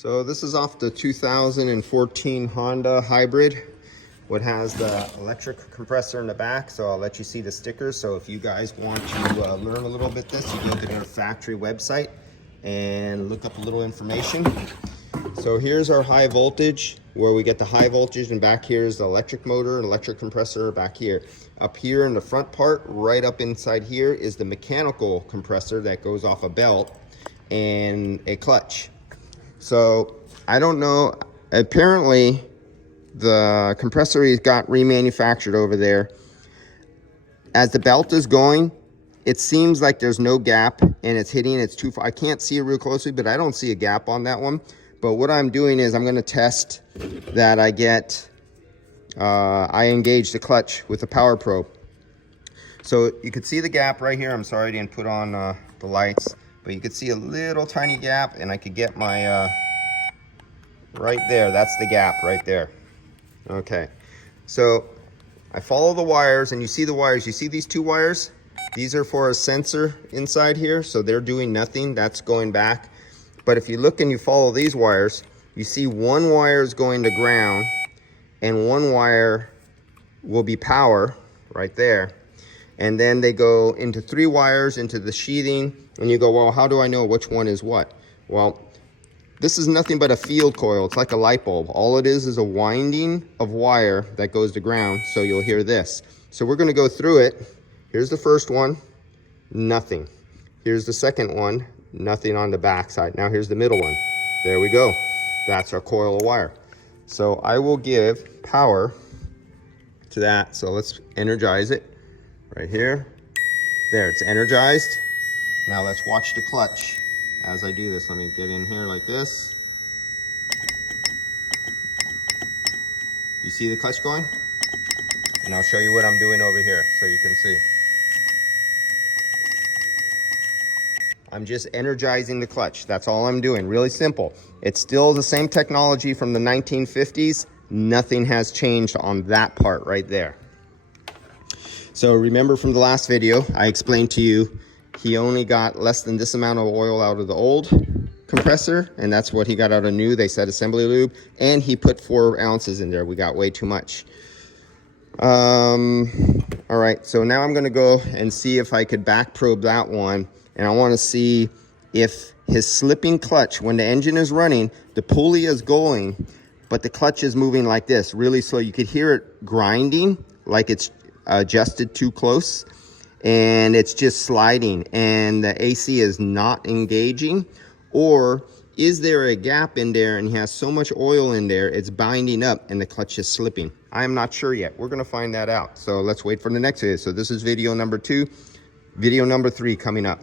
So this is off the 2014 Honda Hybrid, what has the electric compressor in the back. So I'll let you see the stickers. So if you guys want to learn a little bit this, you go to their factory website and look up a little information. So here's our high voltage, where we get the high voltage, and back here is the electric motor and electric compressor back here. Up here in the front part, right up inside here, is the mechanical compressor that goes off a belt and a clutch. So I don't know, apparently the compressor got remanufactured over there. As the belt is going, it seems like there's no gap and it's hitting, it's too far. I can't see it real closely, but I don't see a gap on that one. But what I'm doing is I'm going to test that I engage the clutch with a power probe. So you can see the gap right here. I'm sorry I didn't put on the lights, but you could see a little tiny gap, and I could get my, right there, that's the gap right there. Okay, so I follow the wires, and you see the wires. You see these two wires? These are for a sensor inside here, so they're doing nothing. That's going back. But if you look and you follow these wires, you see one wire is going to ground, and one wire will be power right there. And then they go into three wires into the sheathing, and you go, well, how do I know which one is what? Well, this is nothing but a field coil. It's like a light bulb. All it is a winding of wire that goes to ground, so you'll hear this. So we're gonna go through it. Here's the first one, nothing. Here's the second one, nothing on the back side. Now here's the middle one. There we go. That's our coil of wire. So I will give power to that. So let's energize it right here. There, it's energized. Now let's watch the clutch as I do this. Let me get in here like this. You see the clutch going? And I'll show you what I'm doing over here so you can see. I'm just energizing the clutch. That's all I'm doing. Really simple. It's still the same technology from the 1950s. Nothing has changed on that part right there. So remember from the last video, I explained to you he only got less than this amount of oil out of the old compressor, and that's what he got out of new. They said assembly lube, and he put 4 ounces in there. We got way too much. All right, so now I'm gonna go and see if I could back probe that one. And I want to see if his slipping clutch, when the engine is running, the pulley is going, but the clutch is moving like this, really slow. You could hear it grinding, like it's adjusted too close, and it's just sliding, and the AC is not engaging. Or is there a gap in there and he has so much oil in there, it's binding up and the clutch is slipping? I am not sure yet. We're going to find that out. So let's wait for the next video. So this is video number 2. Video number 3 coming up.